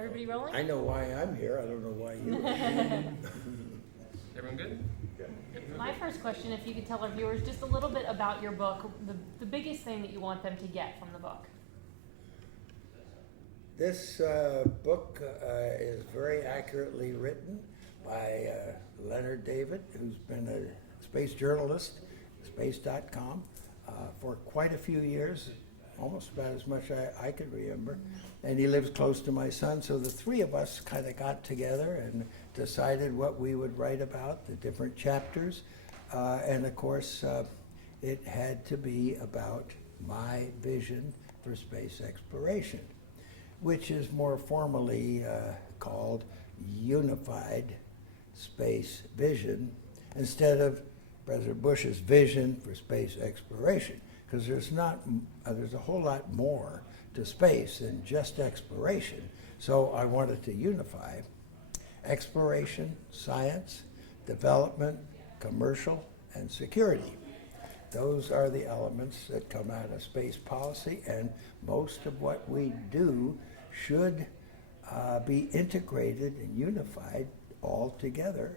Everybody rolling? I know why I'm here, I don't know why you are. Everyone good? My first question, if you could tell our viewers just a little bit about your book, the biggest thing that you want them to get from the book. This book is very accurately written by Leonard David, who's been a space journalist, space.com, for quite a few years, almost about as much I could remember. And he lives close to my son, so the three of us kind of got together and decided what we would write about, the different chapters. And of course, it had to be about my vision for space exploration, which is more formally called Unified Space Vision, instead of President Bush's vision for space exploration, because there's a whole lot more to space than just exploration. So I wanted to unify exploration, science, development, commercial, and security. Those are the elements that come out of space policy, and most of what we do should be integrated and unified all together,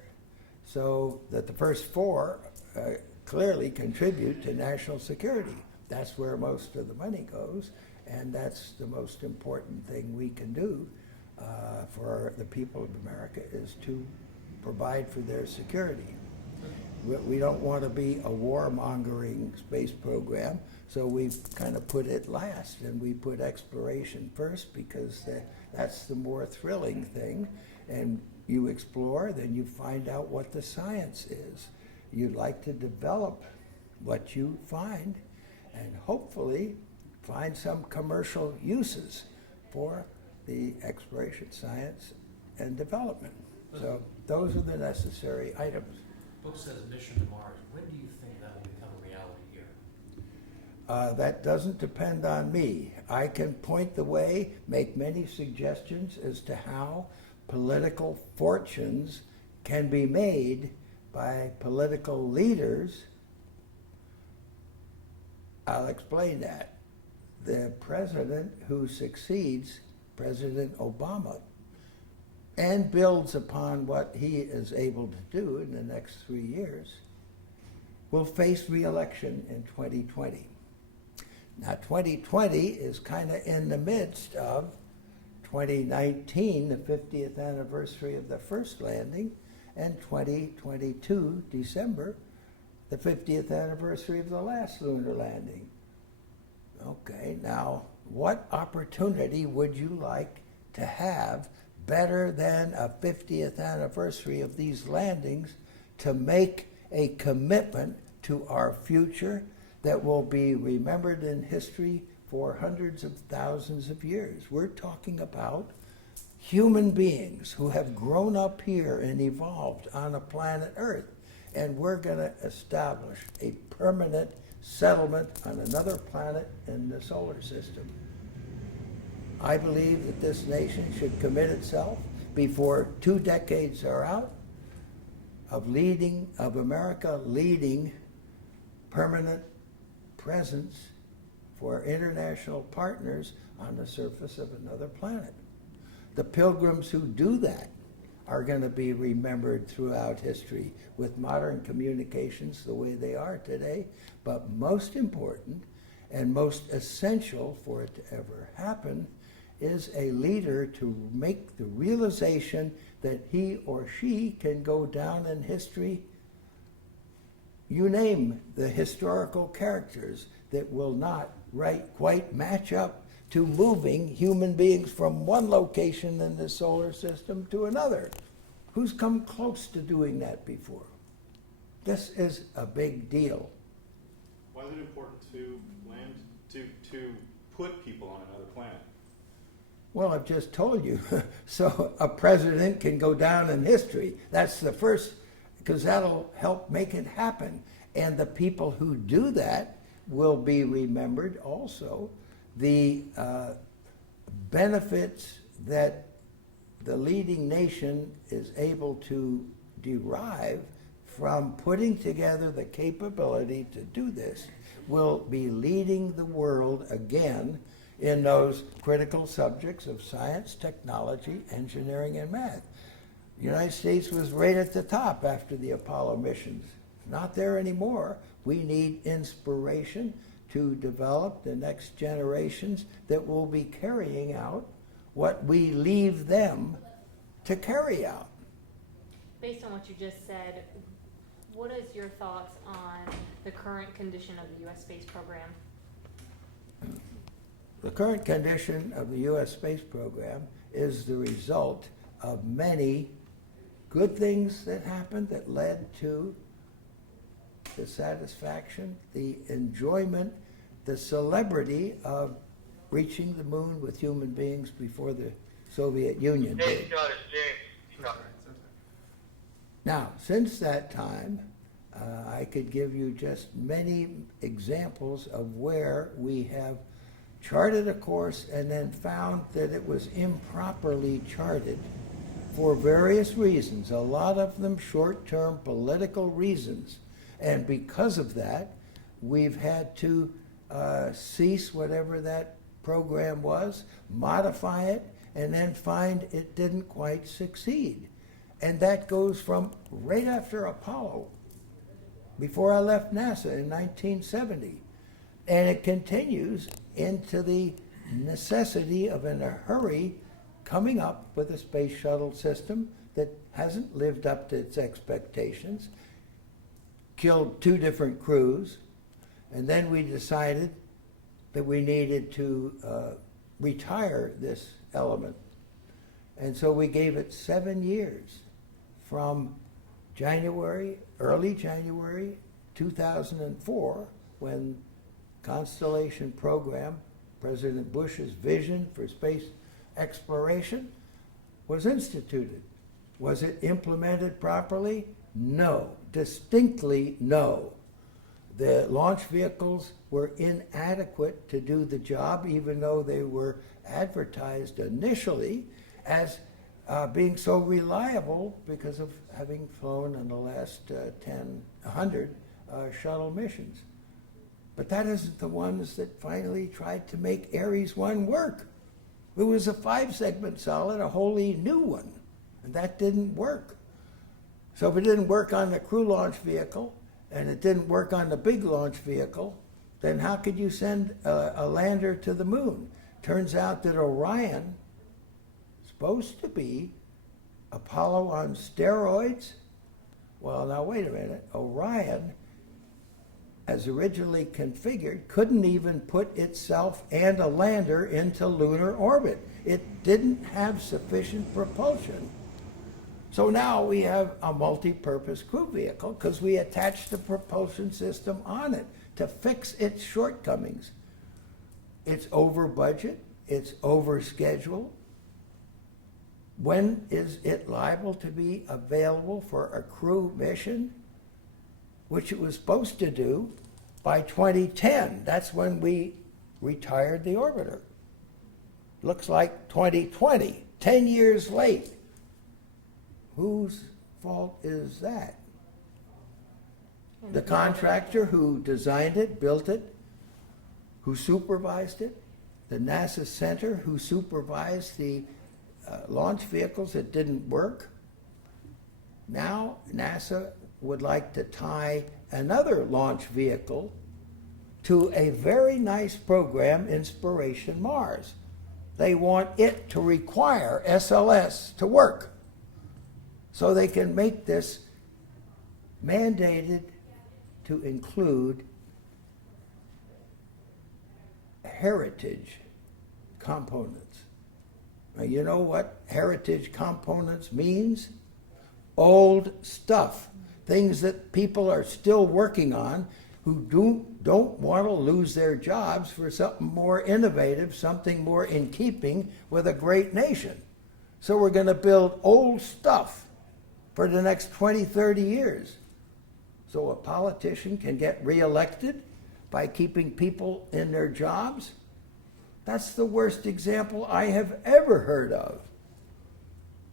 so that the first four clearly contribute to national security. That's where most of the money goes, and that's the most important thing we can do for the people of America, is to provide for their security. We don't want to be a warmongering space program, so we've kind of put it last, and we put exploration first because that's the more thrilling thing. And you explore, then you find out what the science is. You'd like to develop what you find and hopefully find some commercial uses for the exploration, science, and development. So those are the necessary items. Book says mission to Mars. When do you think that will become a reality here? That doesn't depend on me. I can point the way, make many suggestions as to how political fortunes can be made by political leaders. I'll explain that. The president who succeeds President Obama and builds upon what he is able to do in the next 3 years will face re-election in 2020. Now, 2020 is kind of in the midst of 2019, the 50th anniversary of the first landing, and 2022, December, the 50th anniversary of the last lunar landing. Okay, now, what opportunity would you like to have better than a 50th anniversary of these landings to make a commitment to our future that will be remembered in history for hundreds of thousands of years? We're talking about human beings who have grown up here and evolved on a planet Earth, and we're going to establish a permanent settlement on another planet in the solar system. I believe that this nation should commit itself before 2 decades are out of America leading permanent presence for international partners on the surface of another planet. The pilgrims who do that are going to be remembered throughout history with modern communications the way they are today, but most important and most essential for it to ever happen is a leader to make the realization that he or she can go down in history. You name the historical characters that will not quite match up to moving human beings from one location in the solar system to another. Who's come close to doing that before? This is a big deal. Why is it important to land, to put people on another planet? Well, I've just told you. So a president can go down in history. That's the first, because that'll help make it happen. And the people who do that will be remembered also. The benefits that the leading nation is able to derive from putting together the capability to do this will be leading the world again in those critical subjects of science, technology, engineering, and math. The United States was right at the top after the Apollo missions. Not there anymore. We need inspiration to develop the next generations that will be carrying out what we leave them to carry out. Based on what you just said, what is your thoughts on the current condition of the U.S. space program? The current condition of the U.S. space program is the result of many good things that happened that led to the satisfaction, the enjoyment, the celebrity of reaching the moon with human beings before the Soviet Union did. Hey, Scott, it's James. Scott. Now, since that time, I could give you just many examples of where we have charted a course and then found that it was improperly charted for various reasons, a lot of them short-term political reasons. And because of that, we've had to cease whatever that program was, modify it, and then find it didn't quite succeed. And that goes from right after Apollo, before I left NASA in 1970. And it continues into the necessity of, in a hurry, coming up with a space shuttle system that hasn't lived up to its expectations, killed 2 different crews, and then we decided that we needed to retire this element. And so we gave it 7 years from early January 2004, when Constellation Program, President Bush's vision for space exploration, was instituted. Was it implemented properly? No, distinctly no. The launch vehicles were inadequate to do the job, even though they were advertised initially as being so reliable because of having flown in the last 100 shuttle missions. But that isn't the ones that finally tried to make Ares 1 work. It was a 5-segment solid, a wholly new one, and that didn't work. So if it didn't work on the crew launch vehicle, and it didn't work on the big launch vehicle, then how could you send a lander to the moon? Turns out that Orion, supposed to be Apollo on steroids. Well, now wait a minute. Orion, as originally configured, couldn't even put itself and a lander into lunar orbit. It didn't have sufficient propulsion. So now we have a multi-purpose crew vehicle because we attached the propulsion system on it to fix its shortcomings. It's over budget, it's over schedule. When is it liable to be available for a crew mission? Which it was supposed to do by 2010. That's when we retired the orbiter. Looks like 2020, 10 years late. Whose fault is that? The contractor who designed it, built it, who supervised it, the NASA center who supervised the launch vehicles that didn't work. Now NASA would like to tie another launch vehicle to a very nice program, Inspiration Mars. They want it to require SLS to work so they can make this mandated to include heritage components. Now, you know what heritage components means? Old stuff, things that people are still working on who don't want to lose their jobs for something more innovative, something more in keeping with a great nation. So we're going to build old stuff for the next 20, 30 years. So a politician can get reelected by keeping people in their jobs? That's the worst example I have ever heard of.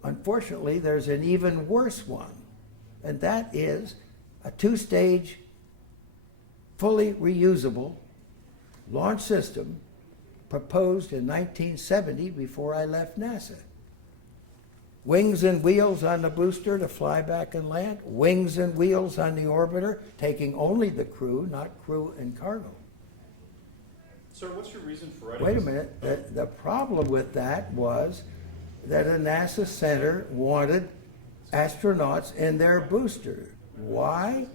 Unfortunately, there's an even worse one, and that is a 2-stage, fully reusable launch system proposed in 1970 before I left NASA. Wings and wheels on the booster to fly back and land. Wings and wheels on the orbiter, taking only the crew, not crew and cargo. Sir, what's your reason for writing Wait a this? minute. The problem with that was that a NASA center wanted astronauts in their booster. Why?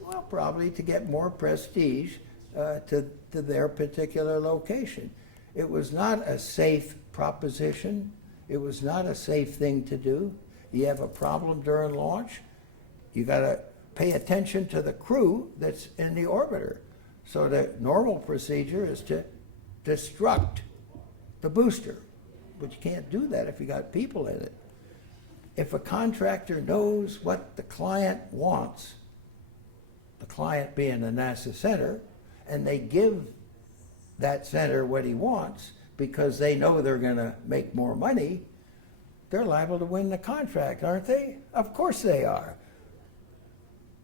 Well, probably to get more prestige to their particular location. It was not a safe proposition. It was not a safe thing to do. You have a problem during launch, you got to pay attention to the crew that's in the orbiter. So the normal procedure is to destruct the booster, but you can't do that if you got people in it. If a contractor knows what the client wants, the client being the NASA center, and they give that center what he wants because they know they're going to make more money, they're liable to win the contract, aren't they? Of course they are.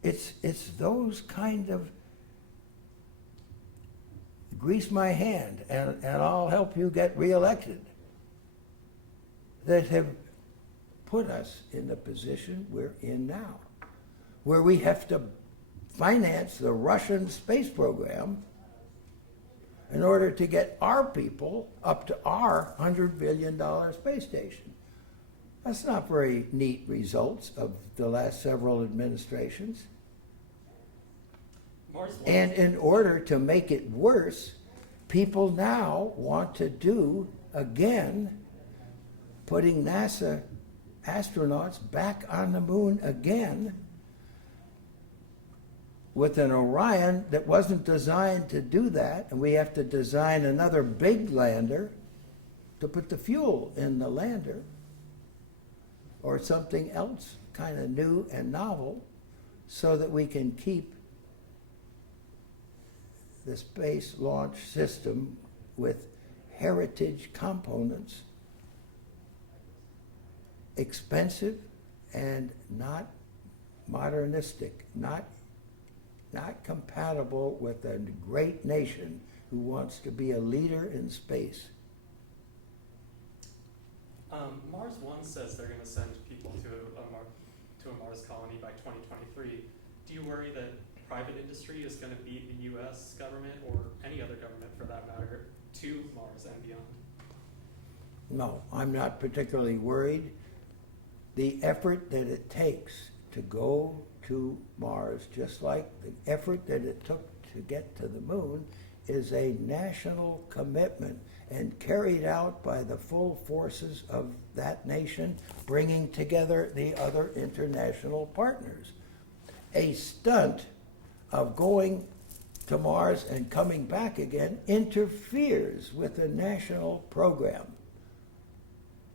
It's those kind of grease my hand and I'll help you get reelected that have put us in the position we're in now, where we have to finance the Russian space program in order to get our people up to our $100 billion space station. That's not very neat results of the last several administrations. And in order to make it worse, people now want to do, again, putting NASA astronauts back on the moon again with an Orion that wasn't designed to do that, and we have to design another big lander to put the fuel in the lander, or something else kind of new and novel, so that we can keep the space launch system with heritage components expensive and not modernistic, not compatible with a great nation who wants to be a leader in space. Mars One says they're going to send people to a Mars colony by 2023. Do you worry that private industry is going to beat the U.S. government, or any other government for that matter, to Mars and beyond? No, I'm not particularly worried. The effort that it takes to go to Mars, just like the effort that it took to get to the moon, is a national commitment and carried out by the full forces of that nation, bringing together the other international partners. A stunt of going to Mars and coming back again interferes with a national program.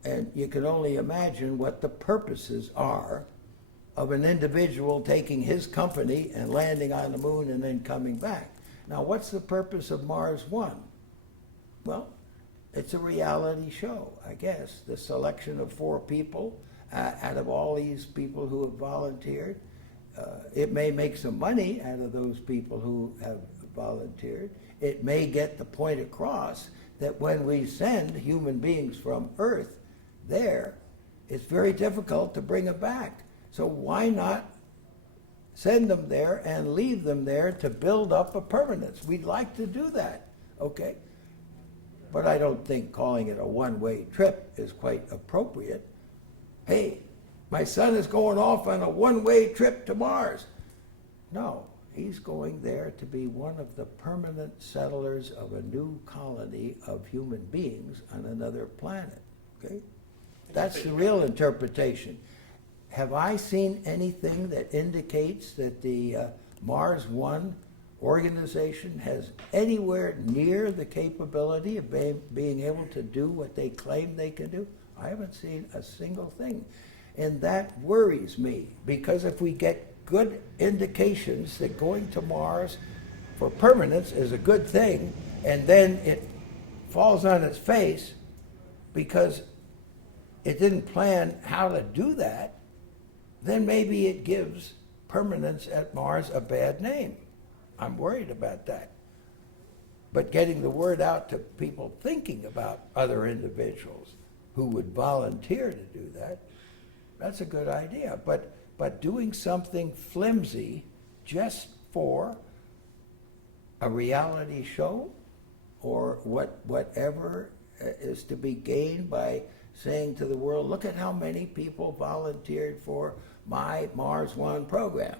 And you can only imagine what the purposes are of an individual taking his company and landing on the moon and then coming back. Now, what's the purpose of Mars One? Well, it's a reality show, I guess. The selection of 4 people out of all these people who have volunteered. It may make some money out of those people who have volunteered. It may get the point across that when we send human beings from Earth there, it's very difficult to bring them back. So why not send them there and leave them there to build up a permanence? We'd like to do that, okay? But I don't think calling it a one-way trip is quite appropriate. Hey, my son is going off on a one-way trip to Mars. No, he's going there to be one of the permanent settlers of a new colony of human beings on another planet, okay? That's the real interpretation. Have I seen anything that indicates that the Mars One organization has anywhere near the capability of being able to do what they claim they can do? I haven't seen a single thing. And that worries me, because if we get good indications that going to Mars for permanence is a good thing, and then it falls on its face because it didn't plan how to do that, then maybe it gives permanence at Mars a bad name. I'm worried about that. But getting the word out to people thinking about other individuals who would volunteer to do that, that's a good idea. But doing something flimsy just for a reality show or whatever is to be gained by saying to the world, look at how many people volunteered for my Mars One program.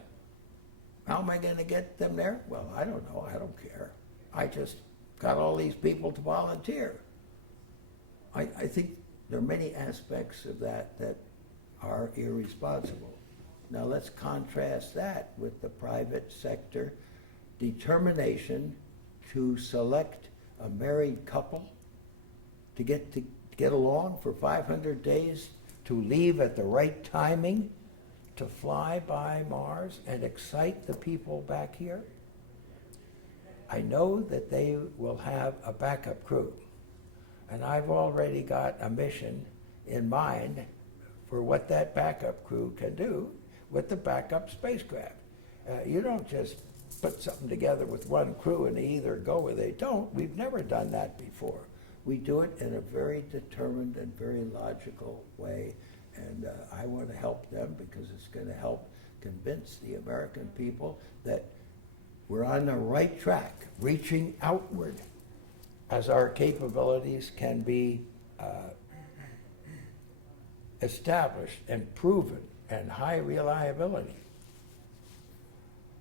How am I going to get them there? Well, I don't know. I don't care. I just got all these people to volunteer. I think there are many aspects of that that are irresponsible. Now let's contrast that with the private sector determination to select a married couple to get along for 500 days, to leave at the right timing, to fly by Mars and excite the people back here. I know that they will have a backup crew, and I've already got a mission in mind for what that backup crew can do with the backup spacecraft. You don't just put something together with one crew and they either go or they don't. We've never done that before. We do it in a very determined and very logical way, and I want to help them because it's going to help convince the American people that we're on the right track, reaching outward as our capabilities can be established and proven and high reliability.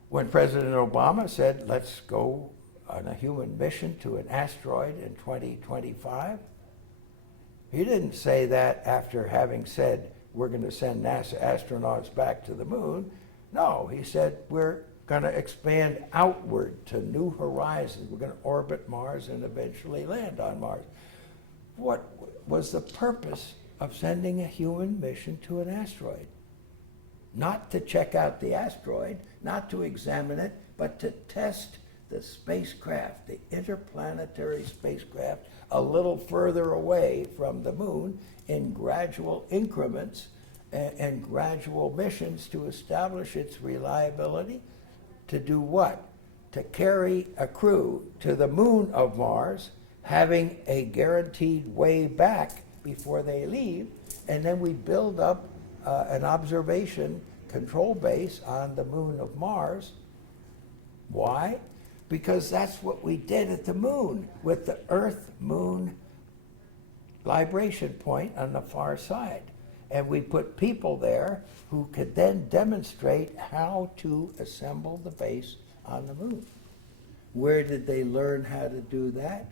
When President Obama said, let's go on a human mission to an asteroid in 2025, he didn't say that after having said, we're going to send NASA astronauts back to the moon. No, he said, we're going to expand outward to new horizons. We're going to orbit Mars and eventually land on Mars. What was the purpose of sending a human mission to an asteroid? Not to check out the asteroid, not to examine it, but to test the spacecraft, the interplanetary spacecraft, a little further away from the moon in gradual increments and gradual missions to establish its reliability. To do what? To carry a crew to the moon of Mars, having a guaranteed way back before they leave, and then we build up an observation control base on the moon of Mars. Why? Because that's what we did at the moon with the Earth-Moon libration point on the far side. And we put people there who could then demonstrate how to assemble the base on the moon. Where did they learn how to do that?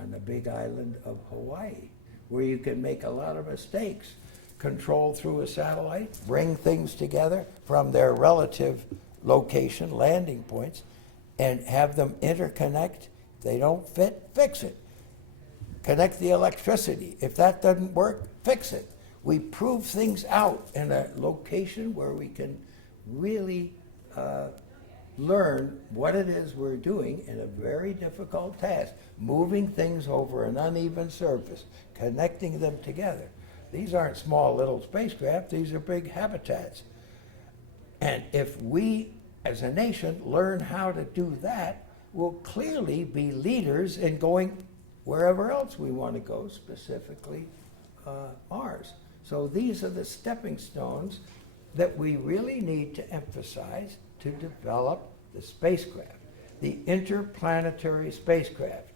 On the big island of Hawaii, where you can make a lot of mistakes. Control through a satellite, bring things together from their relative location, landing points, and have them interconnect. If they don't fit, fix it. Connect the electricity. If that doesn't work, fix it. We prove things out in a location where we can really learn what it is we're doing in a very difficult task, moving things over an uneven surface, connecting them together. These aren't small little spacecraft, these are big habitats. And if we, as a nation, learn how to do that, we'll clearly be leaders in going wherever else we want to go, specifically Mars. So these are the stepping stones that we really need to emphasize to develop the spacecraft, the interplanetary spacecraft.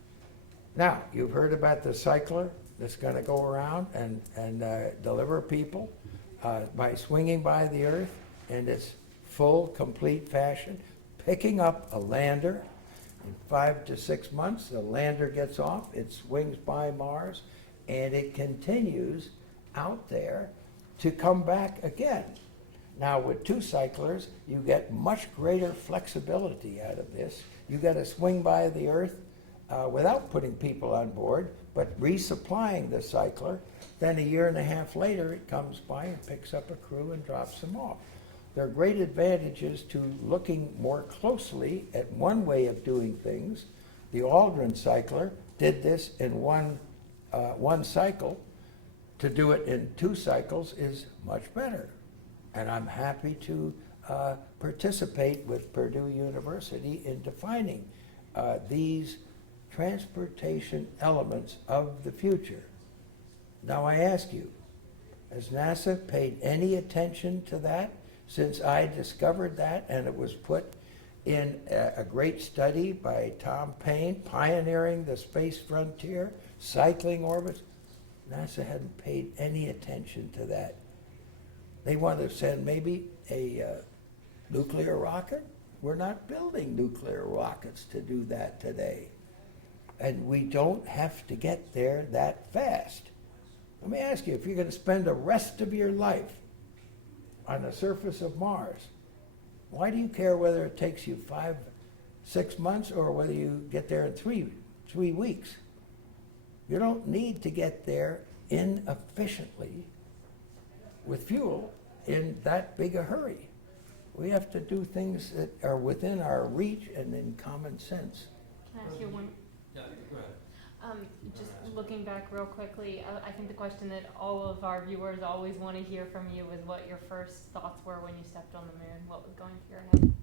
Now, you've heard about the cycler that's going to go around and deliver people by swinging by the Earth in its full, complete fashion, picking up a lander. In 5 to 6 months, the lander gets off, it swings by Mars, and it continues out there to come back again. Now, with two cyclers, you get much greater flexibility out of this. You get to swing by the Earth without putting people on board, but resupplying the cycler. Then a year and a half later, it comes by and picks up a crew and drops them off. There are great advantages to looking more closely at one way of doing things. The Aldrin cycler did this in one cycle. To do it in 2 cycles is much better. And I'm happy to participate with Purdue University in defining these transportation elements of the future. Now I ask you, has NASA paid any attention to that since I discovered that and it was put in a great study by Tom Paine, pioneering the space frontier, cycling orbits? NASA hadn't paid any attention to that. They want to send maybe a nuclear rocket. We're not building nuclear rockets to do that today. And we don't have to get there that fast. Let me ask you, if you're going to spend the rest of your life on the surface of Mars, why do you care whether it takes you 5-6 months or whether you get there in three weeks? You don't need to get there inefficiently with fuel in that big a hurry. We have to do things that are within our reach and in common sense. Can I ask you one? Yeah, go ahead. Just looking back real quickly, I think the question that all of our viewers always want to hear from you is what your first thoughts were when you stepped on the moon. What was going through your head?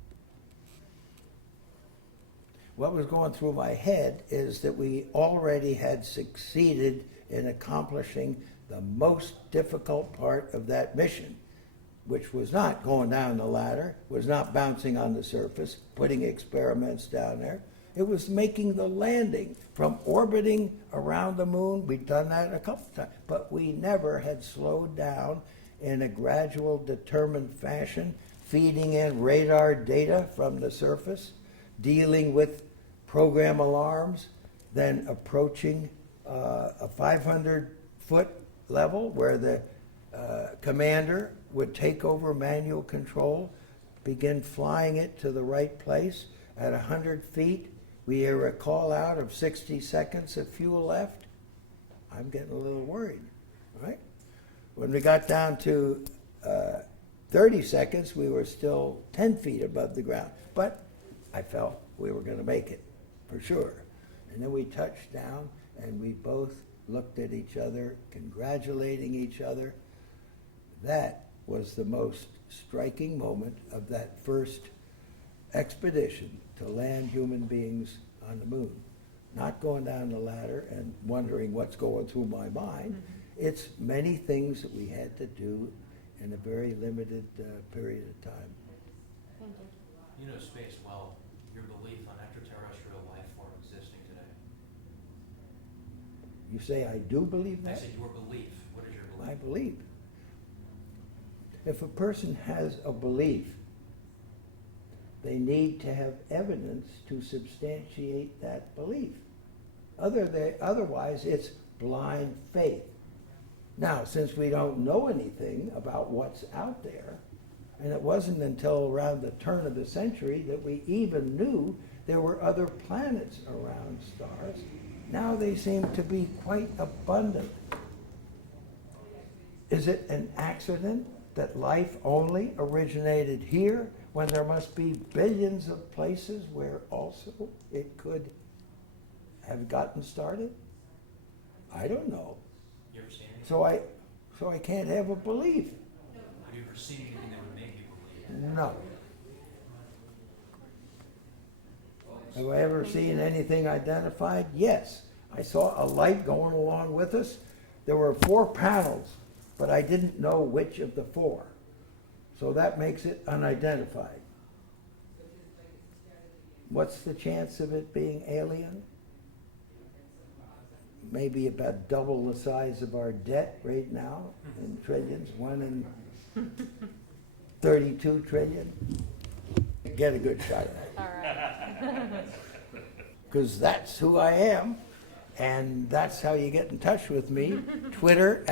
What was going through my head is that we already had succeeded in accomplishing the most difficult part of that mission, which was not going down the ladder, was not bouncing on the surface, putting experiments down there. It was making the landing from orbiting around the moon. We'd done that a couple times, but we never had slowed down in a gradual, determined fashion, feeding in radar data from the surface, dealing with program alarms, then approaching a 500-foot level where the commander would take over manual control, begin flying it to the right place. At 100 feet, we hear a call out of 60 seconds of fuel left. I'm getting a little worried, right? When we got down to 30 seconds, we were still 10 feet above the ground. But I felt we were going to make it, for sure. And then we touched down, and we both looked at each other, congratulating each other. That was the most striking moment of that first expedition to land human beings on the moon. Not going down the ladder and wondering what's going through my mind. Mm-hmm. It's many things that we had to do in a very limited period of time. Thank you. You know space well. Your belief on extraterrestrial life form existing today. You say I do believe I that? said your belief. What is your belief? I believe. If a person has a belief, they need to have evidence to substantiate that belief. Otherwise, it's blind faith. Now, since we don't know anything about what's out there, and it wasn't until around the turn of the century that we even knew there were other planets around stars, now they seem to be quite abundant. Is it an accident that life only originated here when there must be billions of places where also it could have gotten started? I don't know. You ever seen anything? So I can't have a belief. Have you ever seen anything that would make you believe? No. Have I ever seen anything identified? Yes. I saw a light going along with us. There were 4 panels, but I didn't know which of the 4. So that makes it unidentified. What's the chance of it being alien? Maybe about double the size of our debt right now in trillions, 1 in 32 trillion. Get a good shot at that. All right. Because that's who I am, and that's how you get in touch with me. Twitter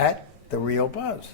@TheRealBuzz.